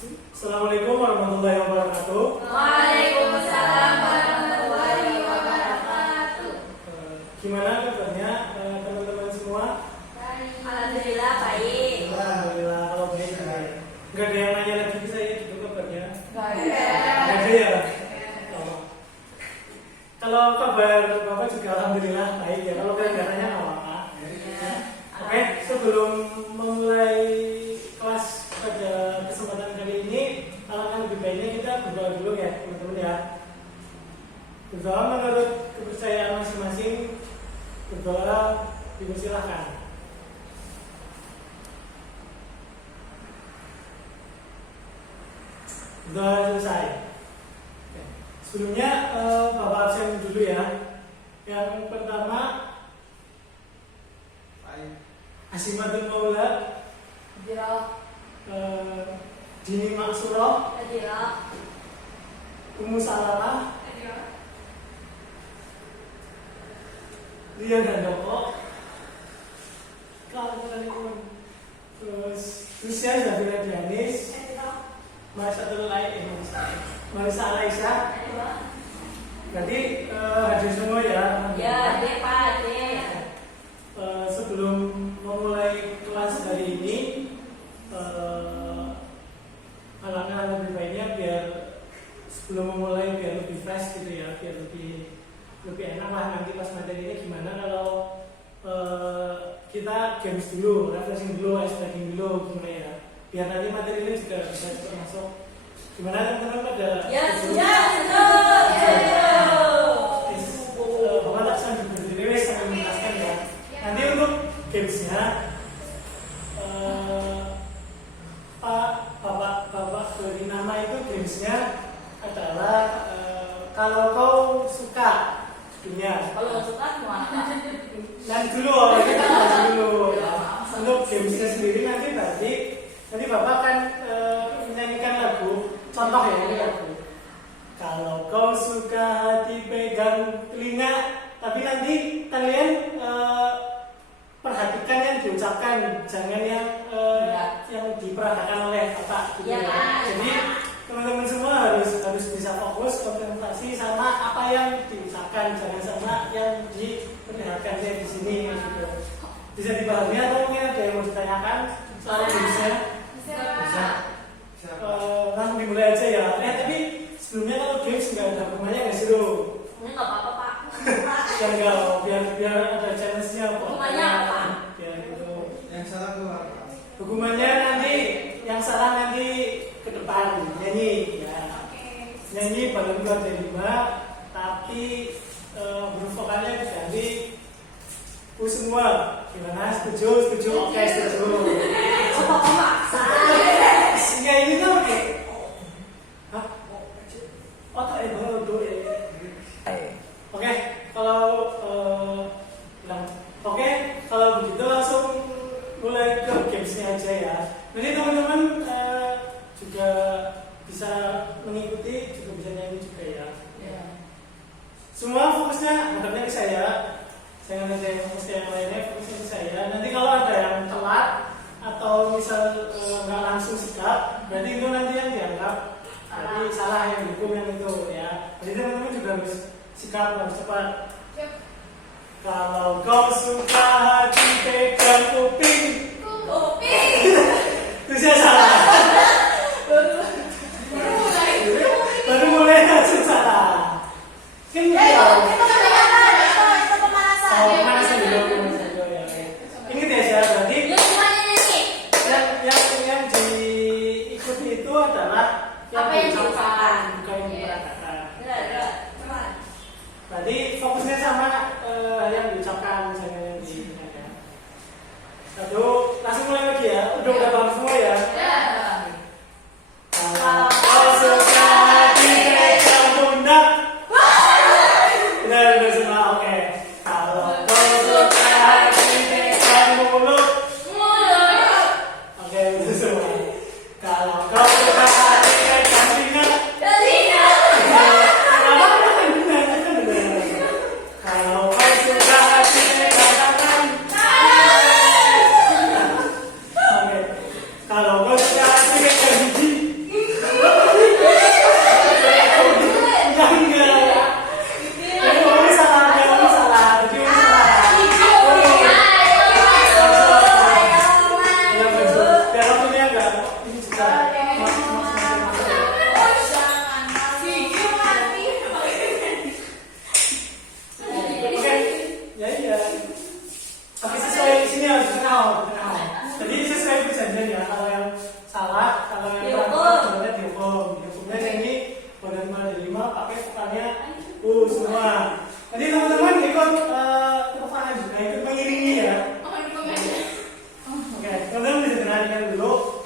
Assalamualaikum warahmatullahi wabarakatuh. Waalaikumsalam warahmatullahi wabarakatuh. Gimana kabarnya teman-teman semua? Alhamdulillah baik. Alhamdulillah kalau baik. Enggak ada yang nanya lagi ke saya gitu kabarnya? Enggak ada. Enggak ada ya? Oh. Kalau kabar Bapak juga alhamdulillah baik ya. Kalau kalian nggak nanya nggak apa-apa. Oke, sebelum memulai kelas pada kesempatan kali ini, alangkah lebih baiknya kita berdoa dulu ya teman-teman ya. Berdoa menurut kepercayaan masing-masing. Berdoa dipersilahkan. Berdoa selesai. Oke. Sebelumnya Bapak absen dulu ya. Yang pertama Asimatul Maula Hadirah. Dini Maksuroh Hadirah. Ummu Salamah Hadirah. Lia Gandoko terus Lucia Zabila Dianis Marisa Alaisa. Berarti hadir semua ya? Ya, hadir Pak, hadir. Sebelum memulai kelas hari ini, alangkah lebih baiknya biar sebelum memulai biar lebih fresh gitu ya, biar lebih enak lah nanti pas materi ini. Gimana kalau kita games dulu, refreshing dulu, ice breaking dulu, gimana ya? Biar nanti materi ini juga bisa cepat masuk. Gimana teman-teman pada? Ya, sudah. Bapak tak sambil berdiri sambil menjelaskan ya. Nanti untuk gamesnya, Bapak beri nama itu gamesnya adalah kalau kau suka dunia. Kalau nggak suka gimana Pak? Nanti dulu, kita bahas dulu. Untuk gamesnya sendiri nanti Bapak akan menyanyikan lagu. Contoh ya ini lagu. Kalau kau suka hati pegang telinga, tapi nanti kalian perhatikan yang diucapkan, jangan yang diperagakan oleh Bapak. Gitu Ya, ya. Jadi teman-teman semua harus bisa fokus konsentrasi sama apa yang diucapkan, jangan sama yang diperlihatkan di sini. Gitu. Bisa dipahami atau mungkin ada yang mau ditanyakan soal gamesnya? Bisa. Langsung dimulai aja ya. Tapi sebelumnya kalau games nggak ada hukumannya nggak sih lo? Ini nggak apa-apa Pak. Ya enggak, biar ada challenge-nya. Hukumannya apa? Ya gitu. Yang salah tuh apa? Hukumannya nanti yang salah nanti ke depan nyanyi ya. Nyanyi balon keluar dari 5, tapi huruf vokalnya diganti U semua. Gimana? Setuju? Oke, setuju. Apa maksa? Ya ini tuh oke. Hah? Oke, Oke, kalau kalau begitu langsung mulai ke gamesnya aja ya. Nanti teman-teman juga bisa mengikuti, juga bisa nyanyi juga ya. Semua fokusnya bukannya ke saya. Saya nggak ada yang fokusnya yang lainnya, fokusnya ke saya. Nanti kalau ada yang telat atau misal nggak langsung sikap, berarti itu nanti yang dianggap berarti salah yang dihukum yang itu ya. Jadi teman-teman juga harus sikap, harus cepat. Kalau kau suka hati pegang kuping. Itu saya salah. Baru mulai langsung salah. Kan Itu pemanasan. pemanasan dulu ya. Ingat ya saya berarti Ya semuanya nyanyi. yang diikuti itu adalah Apa yang diucapkan. bukan yang diperagakan. Ya. Berarti fokusnya sama yang diucapkan, misalnya yang diingatkan. Aduh, langsung mulai lagi ya. Udah paham semua ya. Kalau kau suka hati pegang pundak. Benar semua, oke. Kalau kau suka hati pegang mulut. Oke, itu semua. Kalau kau suka hati pegang telinga. Kalau kau suka hati pegang tangan. Oke. Kalau bisa maksimal. Oke, ya iya. Tapi sesuai sini harus kenal. Jadi sesuai perjanjian ya. Kalau yang salah, kalau yang benar dihukum. Dihukumnya ini badan menerima pakai vokалnya semua. Jadi teman-teman ikut ketukangan juga, ikut mengiringi ya. Oke, teman-teman bisa dengarkan dulu.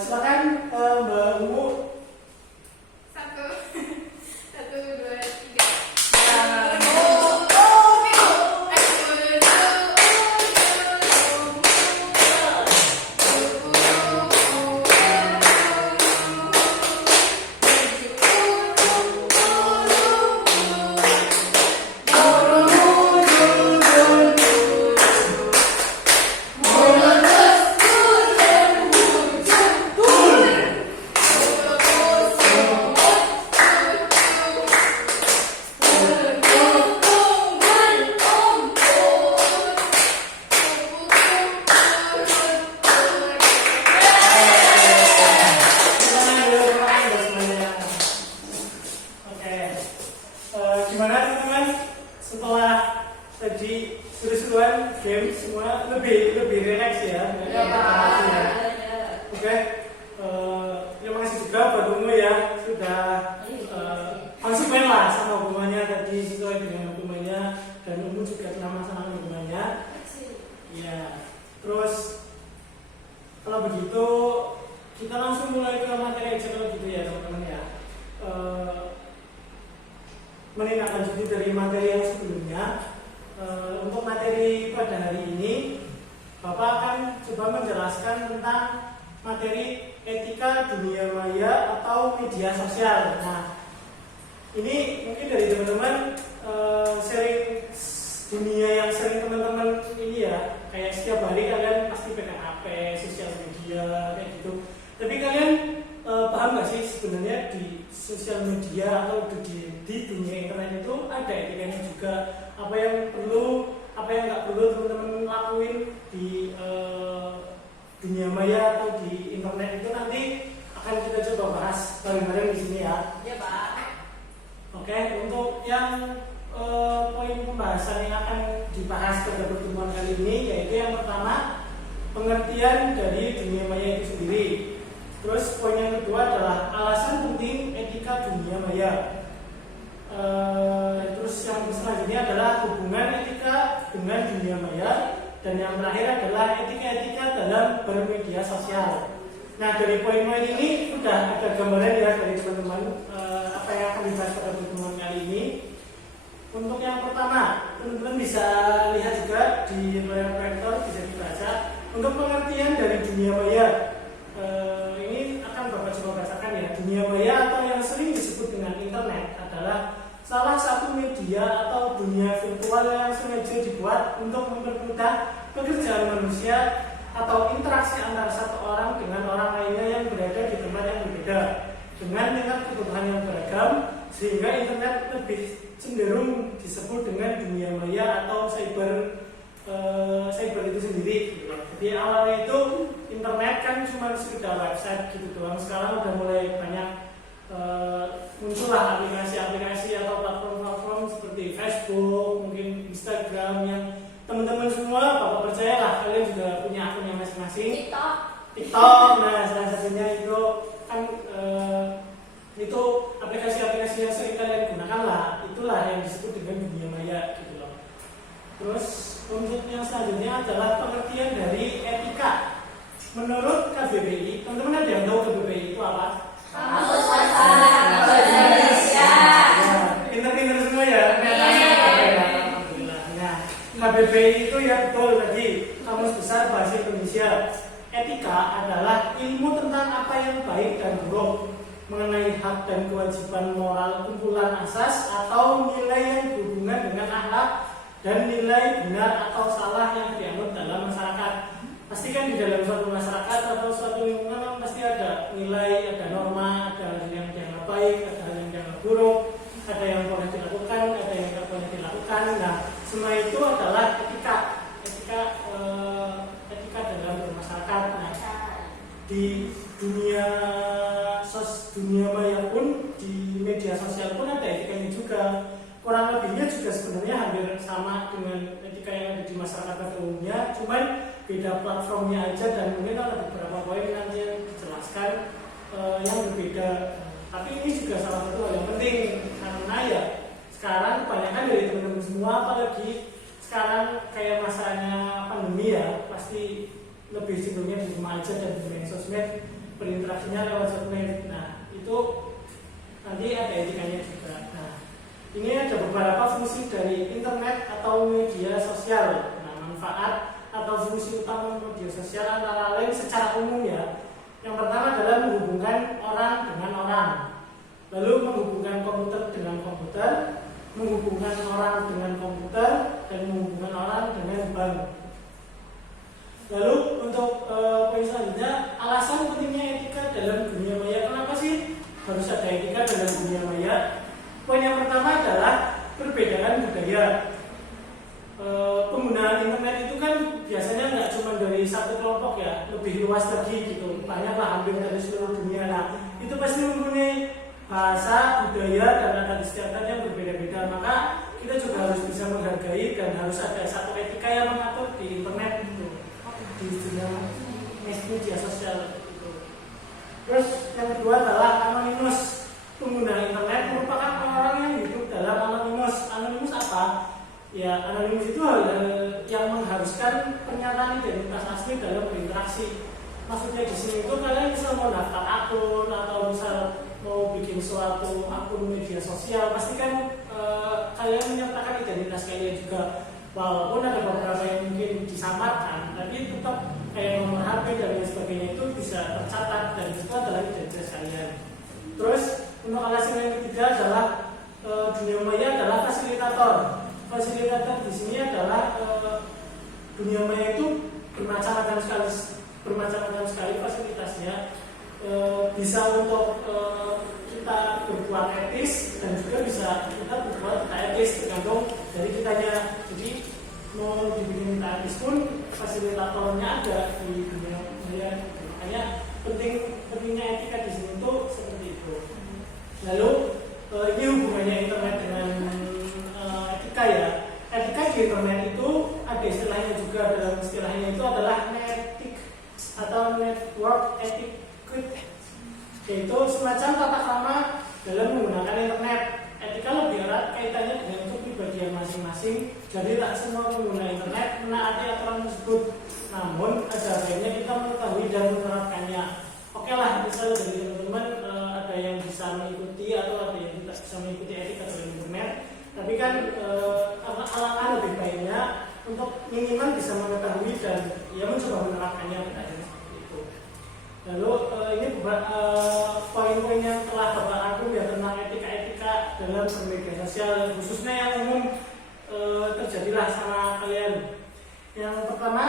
Silakan Mbak Ungu. 1, 2, 3. Gimana teman-teman setelah tadi seru-seruan game semua lebih relax ya? Oke, terima kasih juga buat Ungu ya sudah konsisten lah sama hukumannya tadi sesuai dengan hukumannya dan Ungu juga telah melaksanakan hukumannya. Ya, terus kalau begitu kita langsung mulai ke materi aja kalau gitu ya teman-teman ya. Menindaklanjuti dari materi yang sebelumnya, untuk materi pada hari ini Bapak akan coba menjelaskan tentang materi etika dunia maya atau media sosial. Nah, ini mungkin dari teman-teman sharing dunia yang sering teman-teman ini ya, kayak setiap hari kalian pasti pegang HP, sosial media kayak gitu. Tapi kalian paham nggak sih sebenarnya di sosial media atau di dunia internet itu ada etikanya juga, apa yang perlu, apa yang nggak perlu teman-teman lakuin di dunia maya atau di internet itu nanti akan kita coba bahas bareng-bareng di sini ya. Ya Pak. Oke, untuk yang poin pembahasan yang akan dibahas pada pertemuan kali ini yaitu yang pertama pengertian dari dunia maya itu sendiri. Terus poin yang kedua adalah alasan penting etika dunia maya. Terus yang selanjutnya adalah hubungan etika dengan dunia maya, dan yang terakhir adalah etika-etika dalam bermedia sosial. Nah, dari poin-poin ini sudah ada gambaran ya dari teman-teman apa yang akan dibahas pada pertemuan kali ini. Untuk yang pertama, teman-teman bisa lihat juga di layar proyektor, bisa dibaca untuk pengertian dari dunia maya. Ini akan Bapak coba bacakan ya. Dunia maya atau yang sering disebut dengan internet adalah salah satu media atau dunia virtual yang sengaja dibuat untuk mempermudah pekerjaan manusia atau interaksi antara satu orang dengan orang lainnya yang berada di tempat yang berbeda dengan tingkat kebutuhan yang beragam, sehingga internet lebih cenderung disebut dengan dunia maya atau cyber itu sendiri gitu. Jadi awalnya itu internet kan cuma sekedar website gitu doang. Sekarang udah mulai banyak muncullah aplikasi-aplikasi atau platform-platform seperti Facebook, mungkin Instagram yang teman-teman semua Bapak percayalah kalian juga punya akunnya masing-masing. TikTok, nah salah satunya itu kan itu aplikasi-aplikasi yang sering kalian gunakan lah. Itulah yang disebut dengan dunia maya gitu loh. Terus untuk yang selanjutnya adalah pengertian dari etika. Menurut KBBI, teman-teman ada yang tahu KBBI itu apa? Kampus Bahasa Indonesia. Pinter-pinter semua ya. Alhamdulillah. Nah, KBBI itu ya betul tadi, Kamus Besar Bahasa Indonesia. Etika adalah ilmu tentang apa yang baik dan buruk, mengenai hak dan kewajiban moral, kumpulan asas atau nilai yang berhubungan dengan akhlak dan nilai benar atau salah yang dianut dalam masyarakat. Pasti kan di dalam suatu masyarakat atau suatu lingkungan pasti ada nilai, ada norma, ada hal yang dianggap baik, ada hal yang dianggap buruk, ada yang boleh dilakukan, ada yang tidak boleh dilakukan. Nah, semua itu adalah etika dalam bermasyarakat. Nah, di di dunia maya pun, di media sosial pun ada etikanya juga. Kurang lebihnya juga sebenarnya hampir sama dengan etika yang ada di masyarakat pada umumnya, cuman beda platformnya aja, dan mungkin ada beberapa poin nanti yang dijelaskan yang berbeda. Tapi ini juga salah satu hal yang penting, karena ya sekarang kebanyakan dari teman-teman semua, apalagi sekarang kayak masanya pandemi ya, pasti lebih cenderungnya di rumah aja dan bermain sosmed, berinteraksinya lewat sosmed. Nah itu nanti ada etikanya juga. Nah ini ada beberapa fungsi dari internet atau media sosial. Nah manfaat atau fungsi utama media sosial antara lain secara umum ya. Yang pertama adalah menghubungkan orang dengan orang, lalu menghubungkan komputer dengan komputer, menghubungkan orang dengan komputer, dan menghubungkan orang dengan bank. Lalu untuk poin selanjutnya, alasan pentingnya etika dalam dunia maya. Kenapa sih harus ada etika dalam dunia maya? Poin yang pertama adalah perbedaan budaya. Penggunaan internet itu kan biasanya nggak cuma dari satu kelompok ya, lebih luas lagi gitu, banyaklah, hampir dari seluruh dunia. Nah itu pasti mempunyai bahasa, budaya, dan adat istiadat yang berbeda-beda. Maka kita juga harus bisa menghargai dan harus ada satu etika yang mengatur di internet gitu, di dunia media sosial gitu. Terus yang kedua adalah anonimus. Pengguna internet merupakan orang yang hidup dalam anonimus. Anonimus apa? Ya, anonimus itu hal yang mengharuskan pernyataan identitas asli dalam berinteraksi. Maksudnya di sini itu kalian bisa mau daftar akun atau misal mau bikin suatu akun media sosial, pasti kan kalian menyertakan identitas kalian juga. Walaupun ada beberapa yang mungkin disamarkan, tapi tetap kayak nomor HP dan lain sebagainya itu bisa tercatat dan itu adalah identitas kalian. Terus untuk alasan yang ketiga adalah dunia maya adalah fasilitator. Fasilitator di sini adalah dunia maya itu bermacam-macam sekali fasilitasnya. Bisa untuk kita berbuat etis dan juga bisa kita berbuat tak etis, tergantung dari kitanya. Jadi mau dibikin tak etis pun fasilitatornya ada di dunia maya. Makanya pentingnya etika di sini tuh seperti itu. Lalu ini hubungannya internet dengan etika ya. Etika di internet itu ada istilahnya juga, dalam istilahnya itu adalah netik atau network etiquette, yaitu semacam tata krama dalam menggunakan internet. Etika lebih erat kaitannya dengan kepribadian masing-masing, jadi tak semua pengguna internet menaati aturan tersebut. Namun ada baiknya kita mengetahui dan menerapkannya. Oke lah, misalnya dari teman-teman ada yang bisa mengikuti atau ada yang tidak bisa mengikuti etika dalam internet, tapi kan alangkah lebih baiknya untuk minimal bisa mengetahui dan ya mencoba menerapkannya seperti itu. Lalu ini poin-poin yang telah Bapak rangkum ya tentang etika-etika dalam bermedia sosial, khususnya yang umum terjadilah sama kalian. Yang pertama,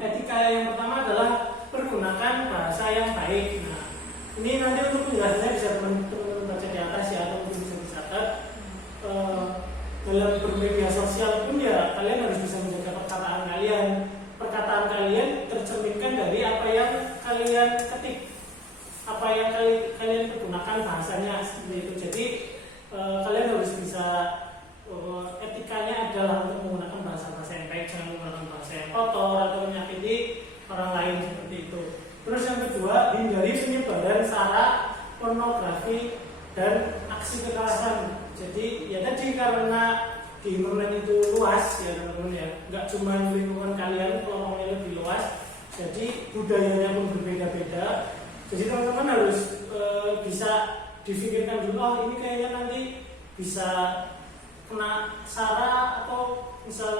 etika yang pertama adalah pergunakan bahasa yang baik. Nah, ini nanti untuk penjelasannya bisa teman-teman baca di atas ya, atau mungkin bisa dicatat. Dalam bermedia sosial pun ya kalian harus bisa menjaga perkataan kalian. Perkataan kalian tercerminkan dari apa yang kalian ketik, apa yang kalian pergunakan bahasanya seperti itu. Jadi kalian harus bisa etikanya adalah untuk menggunakan bahasa-bahasa yang baik, jangan menggunakan bahasa yang kotor atau menyakiti orang lain seperti itu. Terus yang kedua, hindari penyebaran sara, pornografi, dan aksi kekerasan. Jadi ya tadi karena di internet itu luas ya teman-teman ya, nggak cuma lingkungan kalian, kelompoknya lebih luas, jadi budayanya pun berbeda-beda. Jadi teman-teman harus bisa difikirkan dulu, oh ini kayaknya nanti bisa kena sara atau misal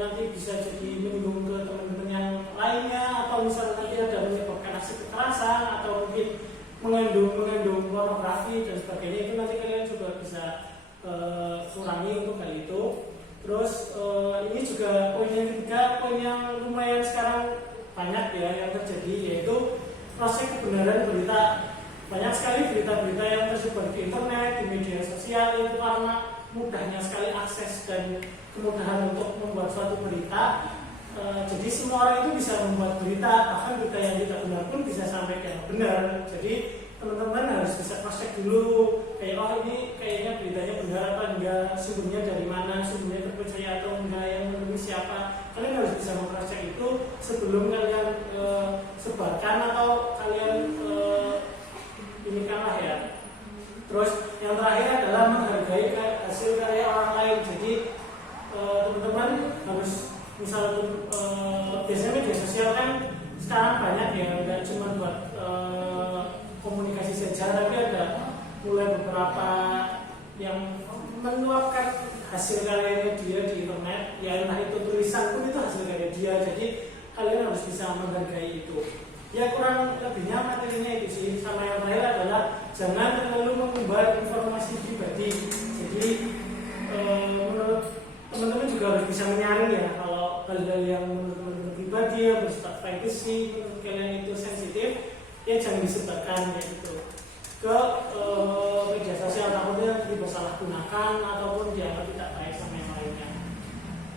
nanti bisa jadi menyinggung ke teman-teman yang lainnya, atau misal nanti ada menyebabkan aksi kekerasan atau mungkin mengandung pornografi dan sebagainya. Itu nanti kalian juga bisa kurangi untuk hal itu. Terus ini juga poin yang ketiga, poin yang lumayan sekarang banyak ya yang terjadi, yaitu proses kebenaran berita. Banyak sekali berita-berita yang tersebar di internet, di media sosial, itu karena mudahnya sekali akses dan kemudahan untuk membuat suatu berita, jadi semua orang itu bisa membuat berita, bahkan berita yang tidak benar pun bisa sampai ke yang benar. Jadi teman-teman harus bisa cross check dulu, kayak oh ini kayaknya beritanya benar apa enggak, sumbernya dari mana, sumbernya terpercaya atau enggak, yang menulis siapa. Kalian harus bisa cross check itu sebelum kalian sebarkan atau kalian ini kalah ya. Terus yang terakhir adalah menghargai hasil karya orang lain. Jadi teman-teman harus misal biasanya media sosial kan sekarang banyak yang nggak cuma buat komunikasi saja, tapi ada mulai beberapa yang meluapkan hasil karyanya dia di internet, ya entah itu tulisan pun itu hasil karya dia. Jadi kalian harus bisa menghargai itu. Ya kurang lebihnya materinya itu sih. Sama yang terakhir adalah jangan terlalu mengumbar informasi pribadi. Jadi menurut teman-teman juga harus bisa menyaring ya, kalau hal-hal yang menurut teman-teman pribadi yang bersifat privacy, menurut kalian itu sensitif, ya jangan disebarkan gitu ke media sosial, takutnya disalahgunakan ataupun dianggap tidak baik sama yang lainnya.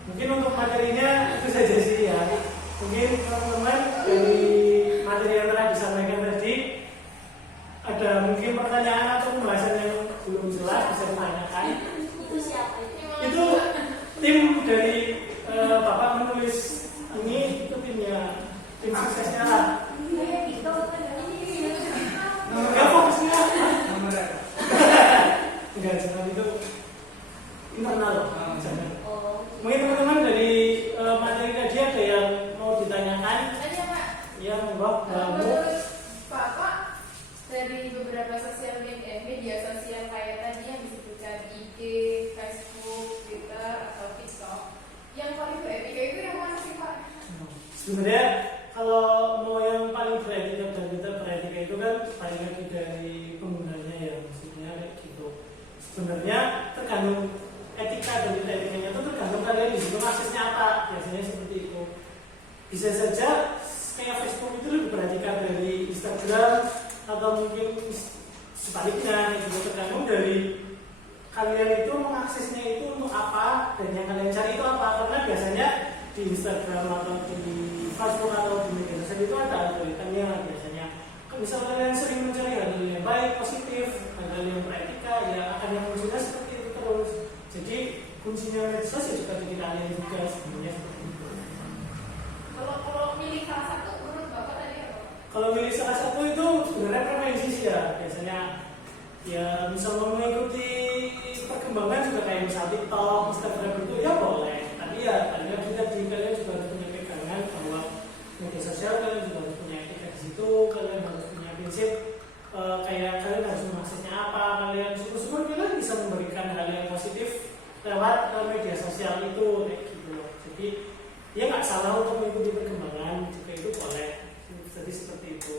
Mungkin untuk materinya itu saja sih ya. Mungkin teman-teman dari materi yang telah disampaikan tadi ada mungkin pertanyaan atau pembahasan yang belum jelas bisa ditanyakan. Itu siapa? Itu tim dari Bapak menulis ini, itu timnya, tim suksesnya lah. Enggak fokusnya. Enggak, jangan itu internal loh. Jangan. Mungkin teman-teman dari materi tadi ada yang mau ditanyakan? Tanya Pak. Ya, monggo. Menurut Bapak dari beberapa media sosial kayak tadi yang disebutkan IG, Facebook, Twitter atau TikTok, yang paling beretika itu yang mana sih Pak? Sebenarnya kalau mau yang paling beretika dan kita beretika itu kan paling lagi dari penggunanya ya, maksudnya kayak gitu. Sebenarnya tergantung etika dan etikanya itu tergantung kalian di situ aksesnya apa, biasanya seperti itu. Bisa saja kayak Facebook itu lebih beretika dari Instagram atau mungkin sebaliknya, itu tergantung dari kalian itu mengaksesnya itu untuk apa dan yang kalian cari itu apa. Karena biasanya di Instagram atau di Facebook atau di media sosial itu ada algoritmanya biasanya. Misal kalian sering mencari hal-hal yang baik, positif, hal-hal yang beretika, ya akan yang munculnya seperti itu terus. Jadi kuncinya medsos ya juga dari kalian juga sebenarnya seperti itu. Kalau milih salah satu menurut Bapak tadi apa? Kalau milih salah satu itu sebenarnya preferensi sih ya, biasanya ya misal mau mengikuti perkembangan juga kayak misal TikTok, Instagram itu ya boleh. Tapi ya kalian juga harus punya pegangan bahwa media sosial kalian juga harus punya etika di situ, kalian harus punya prinsip kayak kalian harus mengaksesnya apa, kalian syukur-syukur kalian bisa memberikan hal yang positif lewat media sosial itu kayak gitu loh. Jadi ya nggak salah untuk mengikuti perkembangan juga itu boleh. Jadi seperti itu.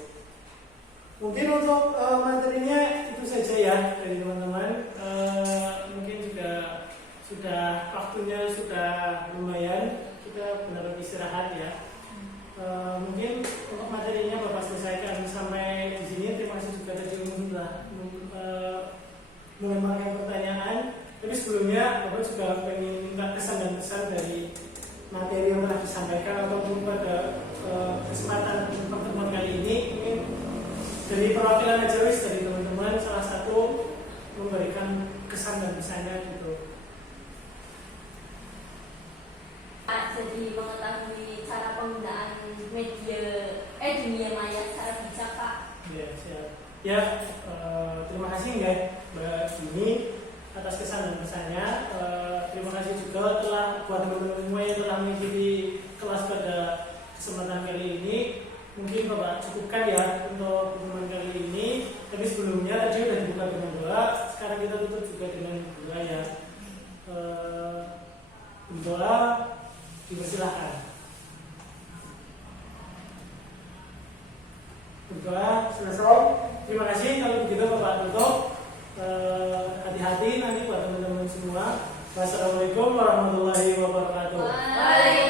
Mungkin untuk materinya itu saja ya dari teman-teman. Mungkin juga sudah waktunya sudah lumayan, kita benar istirahat ya. Mungkin untuk materinya Bapak selesaikan sampai di sini. Terima kasih juga tadi sudah melemparkan pertanyaan. Tapi sebelumnya Bapak juga ingin minta kesan dan pesan dari materi yang telah disampaikan ataupun pada kesempatan pertemuan kali ini. Mungkin dari perwakilan majelis dari teman-teman salah satu memberikan kesan dan pesannya gitu. Jadi mengetahui cara penggunaan dunia maya secara bijak Pak. Ya, siap. Ya, terima kasih Mbak Dini atas kesan dan pesannya. Terima kasih juga telah buat teman-teman semua yang telah mengikuti kelas pada kesempatan kali ini. Mungkin Bapak cukupkan ya untuk pertemuan kali ini. Tapi sebelumnya tadi sudah dibuka dengan doa. Sekarang kita tutup juga dengan doa ya. Doa dipersilahkan. Berdoa selesai. Terima kasih. Kalau begitu Bapak tutup. Hati-hati nanti buat teman-teman semua. Wassalamualaikum warahmatullahi wabarakatuh.